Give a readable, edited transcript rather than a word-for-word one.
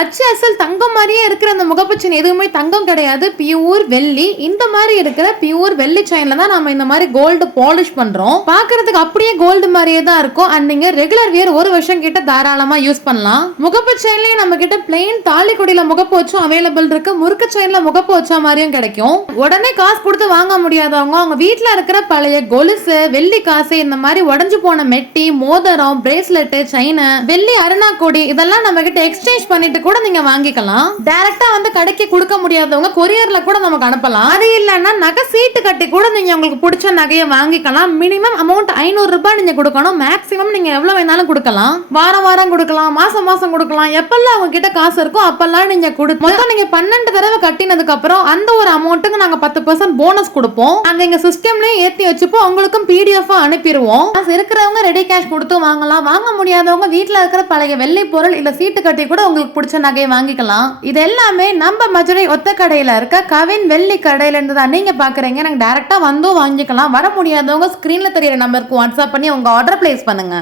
அச்சு அசல் தங்கம் மாதிரியே இருக்கிற அந்த முகப்பு செயின் எதுவுமே தங்கம் கிடையாது, பியூர் வெள்ளி. இந்த மாதிரி இருக்கிற பியூர் வெள்ளி செயின்ல தான் நம்ம இந்த மாதிரி கோல்டு பாலிஷ் பண்றோம். பாக்குறதுக்கு அப்படியே கோல்டு மாதிரியே தான் இருக்கும். அண்ட் நீங்க ரெகுலர் வியர் 1 வருஷம் கிட்ட தாராளமா யூஸ் பண்ணலாம். முகப்பு செயின்லயே நம்ம கிட்ட பிளெயின் தாலிக்குடியில முகப்பு வச்சும் அவைலபிள் இருக்கு, முறுக்கு செயின்ல முகப்பு வச்ச மாதிரியும் கிடைக்கும். உடனே காசு கொடுத்து வாங்க முடியாதவங்க அவங்க வீட்டுல இருக்கிற பழைய கொலுசு, வெள்ளி காசு, இந்த மாதிரி உடஞ்சு போன மெட்டி, மோதிரம், பிரேஸ்லெட், செயின், வெள்ளி அருணாக்கொடி இதெல்லாம் நம்ம கிட்ட எக்ஸ்சேஞ்ச் பண்ணிட்டு கூட நீங்க வாங்கிக்கலாம். டைரக்டா வந்து கடைக்கு கொடுக்க முடியாதவங்க கொரியர்ல கூட நமக்கு அனுப்பலாம். அது இல்லன்னா நகை சீட்டு கட்டி கூட நீங்க உங்களுக்கு பிடிச்ச நகையை வாங்கிக்கலாம். மினிமம் அமௌண்ட் 500 ரூபாய் நீங்க கொடுக்கணும். மேக்ஸிமம் நீங்க எவ்வளவு வேணாலும் கொடுக்கலாம். வாரம் வாரம் கொடுக்கலாம், மாசம் மாசம் கொடுக்கலாம். எப்பெல்லாம் அவங்க கிட்ட காசு இருக்கோ அப்பெல்லாம் நீங்க கொடுத்து மொத்தம் நீங்க 12 தடவை கட்டினதுக்கு அப்புறம் அந்த ஒரு அமௌண்ட்டுக்கு நாங்க 10% போனஸ் கொடுப்போம். நாங்க எங்க சிஸ்டம்லயே ஏத்தி வச்சுப்போம். உங்களுக்கும் பிடிஎஃப் அனுப்பிடுவோம். இருக்கிறவங்க ரெடி கேஷ் கொடுத்து வாங்கலாம். வாங்க முடியாதவங்க வீட்டுல இருக்கிற பழைய வெள்ளி பொருள் இல்ல சீட்டு கட்டி கூட உங்களுக்கு பிடிச்ச நகையை வாங்கிக்கலாம். இது எல்லாமே நம்ம மதுரை ஒத்த கடையில இருக்க கவின் வெள்ளி கடையில இருந்து தான் நீங்க பாக்குறீங்க. நாங்க டைரக்டா வந்தும் வாங்கிக்கலாம். வர முடியாதவங்க ஸ்கிரீன்ல தெரியற நம்பருக்கு வாட்ஸ்அப் பண்ணி உங்க ஆர்டர் பிளேஸ் பண்ணுங்க.